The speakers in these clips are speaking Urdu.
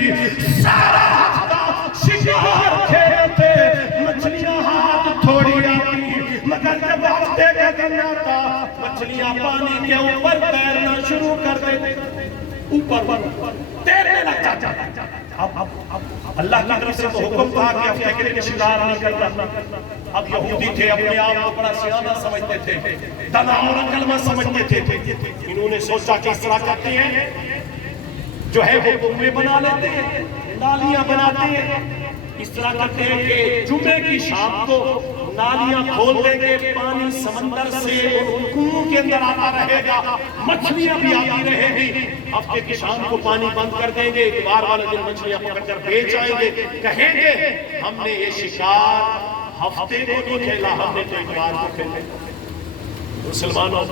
گئی، سارا ہفتہ شکار کھیلتے، مچھلیاں ہاتھ تھوڑی آتی، مگر جب ہفتے کا دن آتا مچھلیاں پانی کے اوپر تیرنا شروع کر دیتے، اوپر تیرنے لگ جاتا۔ اللہ کی طرف سے تو حکم تھا کہ ہفتے کے لیے شکار نہیں کرنا۔ اب یہودی تھے، اپنے آپ کو بڑا سیاح سمجھتے تھے، دانا اور عقل مند سمجھتے تھے۔ انہوں نے سوچا کہ اس طرح کرتے ہیں، جو ہے وہ کنویں بنا لیتے ہیں، نالیاں بناتے ہیں، اس طرح کرتے ہیں کہ جمعے کی شام کو نالیاں کھول دیں گے، پانی سمندر سے ان کنووں کے اندر آتا رہے گا، مچھلیاں بھی آتی رہیں گی۔ ہفتے کی شام کو پانی بند کر دیں گے، اتوار والے دن مچھلیاں پکڑ کر بیچ آئیں گے، کہیں گے ہم نے یہ شکار ہفتے کو نہیں کھیلا، ہم نے تو اتوار کو کھیلا۔ مسلمانوں،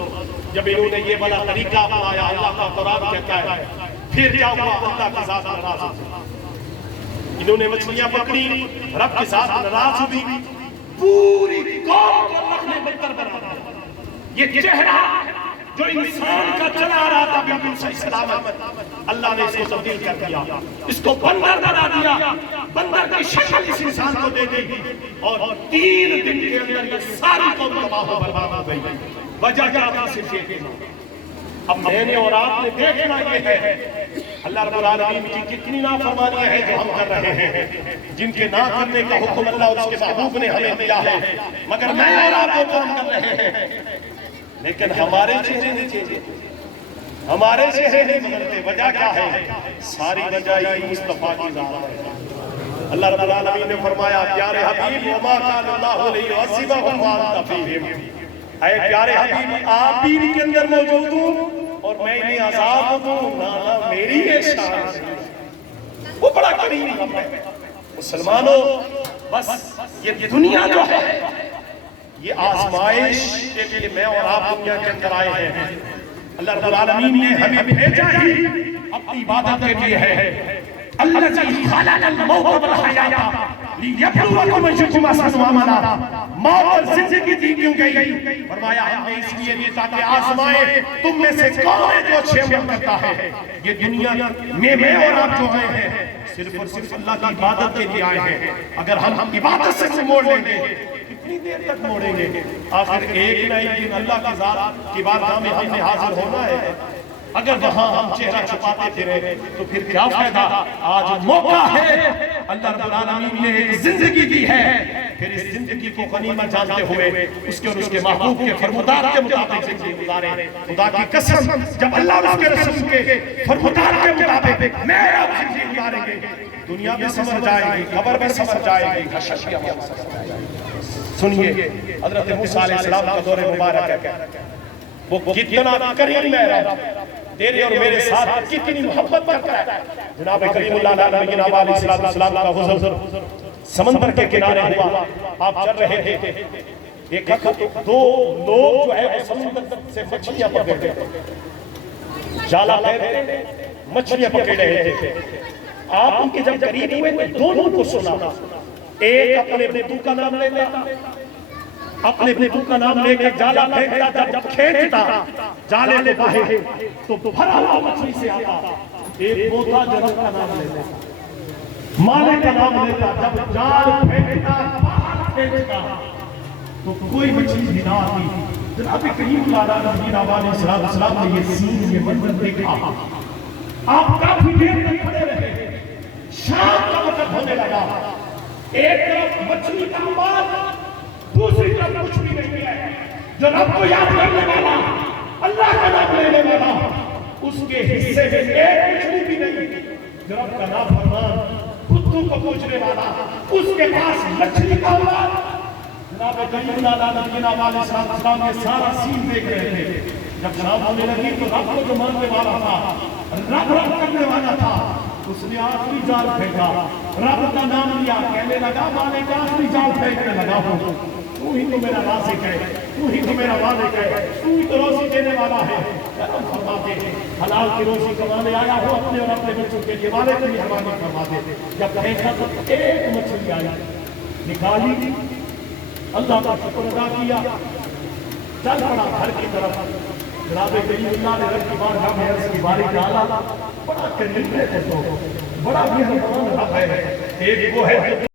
جب انہوں نے یہ والا طریقہ اپنایا، اللہ کا قرآن کہتا ہے پھر کیا ہوا، اللہ کی ذات ناراض ہوئی۔ انہوں نے مچھلیاں پکڑی، رب کی ذات ناراض ہوئی، پوری قوم کو اللہ نے بہتر بنا دیا۔ یہ چہرہ جو انسان کا چلا آ رہا تھا بالکل صحیح سلامت، اللہ نے اس کو تبدیل کر دیا، اس کو بندر بنا دیا، بندر کی شکل اس انسان کو دے دی، اور 3 دن کے اندر یہ ساری قوم تباہ و برباد ہو گئی۔ وجہ کیا تھا؟ صرف یہ تھی۔ اب میں نے اور آپ نے دیکھنا یہ ہے اللہ رب العالمین کی کتنی نافرمانیاں ہیں جو ہم کر رہے ہیں، جن کے نہ کرنے کا حکم اللہ اور اس کے محبوب نے ہمیں دیا ہے، مگر میں اور آپ وہ کام کر رہے ہیں۔ لیکن ہمارے چہرے نہیں چہرے، ہمارے چہرے نہیں بدلتے۔ وجہ کیا ہے؟ ساری وجہ یہ مصطفیٰ کی ذات ہے۔ اللہ رب العالمین نے فرمایا پیارے حبیب وما کان اللہ لیعذبہم وانت فیہم، اے پیارے حبیب آپ بھی ان کے اندر موجود ہوں اور میں انہیں عذاب دوں، نہ میری یہ شان ہے۔ وہ بڑا کریم رب ہے۔ مسلمانوں، بس یہ دنیا جو ہے یہ آزمائش کے لیے میں اور آپ دنیا کے اندر آئے ہیں۔ اللہ رب العالمین نے ہمیں بھیجا ہی اپنی عبادت کے لیے ہے۔ الذی خلق الموت والحیات لیبلوکم ایکم احسن عملا، موت اور زندگی دی کیوں گئی؟ فرمایا ہم نے اس لیے دی تاکہ آزمائے تم میں سے کون ہے جو اچھے عمل کرتا ہے۔ یہ دنیا میں اور آپ جو آئے ہیں صرف اور صرف اللہ کی عبادت کے لیے آئے ہیں۔ اگر ہم عبادت سے موڑ لیں گے کتنی دیر تک موڑیں گے؟ آخر ایک نہ ایک دن اللہ کی ذات کی بارگاہ میں ہم نے حاضر ہونا ہے۔ اگر وہاں ہم چہرہ چھپاتے پھرے تو پھر کیا فائدہ؟ آج موقع ہے، اللہ رب العالمین نے ایک زندگی دی ہے، پھر اس زندگی کو غنیمت جانتے ہوئے اس کے اور اس کے محبوب کے فرمودات کے مطابق زندگی گزاریں۔ خدا کی قسم جب اللہ اور اس کے رسول کے فرمودات کے مطابق میں آپ زندگی گزاریں گے، دنیا بھی سمجھ جائے گی، قبر بھی سمجھ جائے گی، حشر بھی ہمارا سمجھ جائے گی۔ سنیے حضرت موسیٰ علیہ السلام کا دور مبارک ہے، وہ کتنا کریم ہے رب، تیرے اور میرے ساتھ کتنی محبت کرتا ہے۔ جناب کریم اللہ علیہ السلام کا حضور سمندر کے کنارے ہوا، آپ چل رہے تھے، ایک دو لوگ جو ہے وہ سمندر سے مچھلیاں پکڑ رہے تھے، جالا پھیرتے مچھلیاں پکڑ رہے تھے۔ آپ ان کے جب قریب ہوئے تو دونوں کو سنا، ایک اپنے ابو کا نام لیتا، اپنے ابو کا نام لے کر جالا پھینکتا، جب کھینچتا جالے کو باہر تو بھرا ہوا مچھلی سے آتا، ایک وہ تھا جو رب کا نام لیتا، مالک کا نام لیتا، جب جال پھینکتا باہر پھینکتا تو کوئی مچھلی بھی نہ آتی۔ جناب کریم اللہ علیہ السلام نے یہ سین یہ منظر دیکھا، آپ کافی دیر تک کھڑے رہے، شام کا وقت ہونے لگا، ایک طرف مچھلی کا آواز، دوسری طرف کچھ بھی نہیں ہے، جو رب کو یاد کرنے والا، اللہ کا نام لینے والا، اس کے حصے میں ایک مچھلی بھی نہیں، جو رب کا نام فرمان کتوں کو پوچھنے والا، اس کے پاس مچھلی کا آواز۔ جناب کریم اللہ علیہ السلام یہ سارا سین دیکھ رہے تھے، جب شام ہونے لگی تو رب کو جو ماننے والا تھا، رب کرنے والا تھا، اس نے آخری جال پھینکا، رب کا نام لیا، کہنے لگا مالک آخری جال پھینکنے لگا ہوں، تو ہی تو میرا رازق ہے، تو ہی تو میرا مالک ہے، تو ہی تو روزی دینے والا ہے۔ کرم فرما دے، حلال کی روزی کمانے آیا ہو اپنے اور اپنے بچوں کے لیے، مالک کی مہربانی فرما دے۔ جب پھینکا تو ایک مچھلی آئی، نکالی، اللہ کا شکر ادا کیا، چل پڑا گھر کی طرف۔ جناب کریم اللہ نے رب کی بارگاہ میں عرض کی باری ڈالا، بڑا کریم ہے تو بڑا مہربان رب ہے، ایک وہ ہے